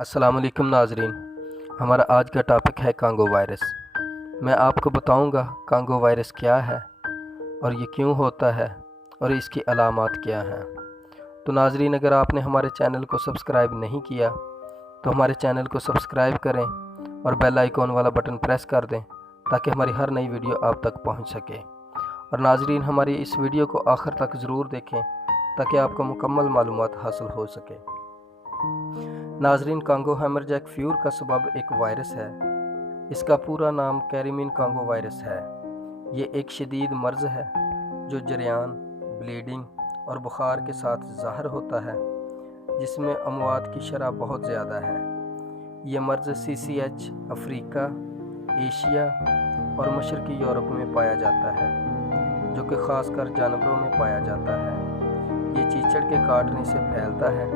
अस्सलाम वालेकुम नाजरीन। हमारा आज का टॉपिक है कांगो वायरस। मैं आपको बताऊंगा कांगो वायरस क्या है और ये क्यों होता है और इसकी अलामात क्या हैं। तो नाजरीन, अगर आपने हमारे चैनल को सब्सक्राइब नहीं किया तो हमारे चैनल को सब्सक्राइब करें और बेल आइकॉन वाला बटन प्रेस कर दें ताकि हमारी हर नई वीडियो आप तक पहुंच सके। और नाजरीन, हमारी इस वीडियो को आखिर तक ज़रूर देखें ताकि आपको मुकम्मल मालूमात हासिल हो सके। नाजरीन, कांगो हेमरजैक फ्यूर का सबब एक वायरस है। इसका पूरा नाम कैरीमीन कांगो वायरस है। ये एक शदीद मर्ज़ है जो जरियान, ब्लीडिंग और बुखार के साथ ज़ाहिर होता है, जिसमें अमवात की शरह बहुत ज़्यादा है। ये मर्ज़ CCH अफ्रीका, एशिया और मशरक़ी यूरोप में पाया जाता है, जो कि ख़ासकर जानवरों में पाया जाता है। ये चीचड़ के काटने से फैलता है।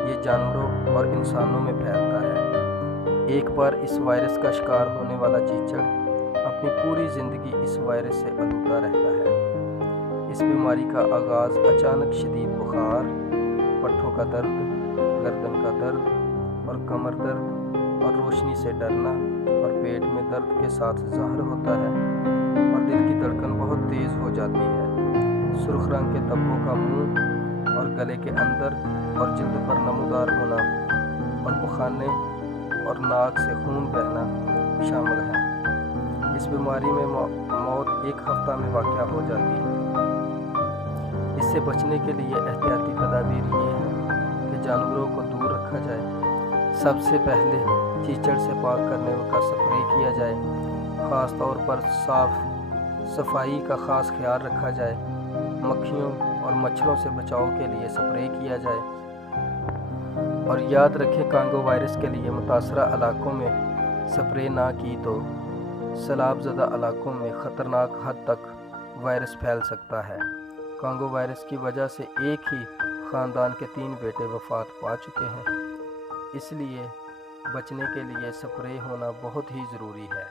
ये जानवरों और इंसानों में फैलता है। एक बार इस वायरस का शिकार होने वाला चीचड़ अपनी पूरी ज़िंदगी इस वायरस से आलूदा रहता है। इस बीमारी का आगाज़ अचानक शदीद बुखार, पट्ठों का दर्द, गर्दन का दर्द और कमर दर्द और रोशनी से डरना और पेट में दर्द के साथ ज़ाहिर होता है और दिल की धड़कन बहुत तेज़ हो जाती है। सुर्ख रंग के धब्बों का मुंह और गले के अंदर और जिल्द पर नमूदार होना और बुखारने और नाक से खून बहना शामिल है। इस बीमारी में मौत एक हफ्ता में वाक़या हो जाती है। इससे बचने के लिए एहतियाती तदाबीर ये है कि जानवरों को दूर रखा जाए। सबसे पहले कीचड़ से पाक करने का स्प्रे किया जाए। ख़ास तौर पर सफाई का ख़ास ख्याल रखा जाए। मक्खियों और मच्छरों से बचाव के लिए स्प्रे किया जाए। और याद रखें, कांगो वायरस के लिए मुतासरा इलाकों में स्प्रे ना की तो सैलाब ज़दा इलाकों में ख़तरनाक हद तक वायरस फैल सकता है। कांगो वायरस की वजह से एक ही ख़ानदान के 3 बेटे वफ़ात पा चुके हैं। इसलिए बचने के लिए स्प्रे होना बहुत ही ज़रूरी है।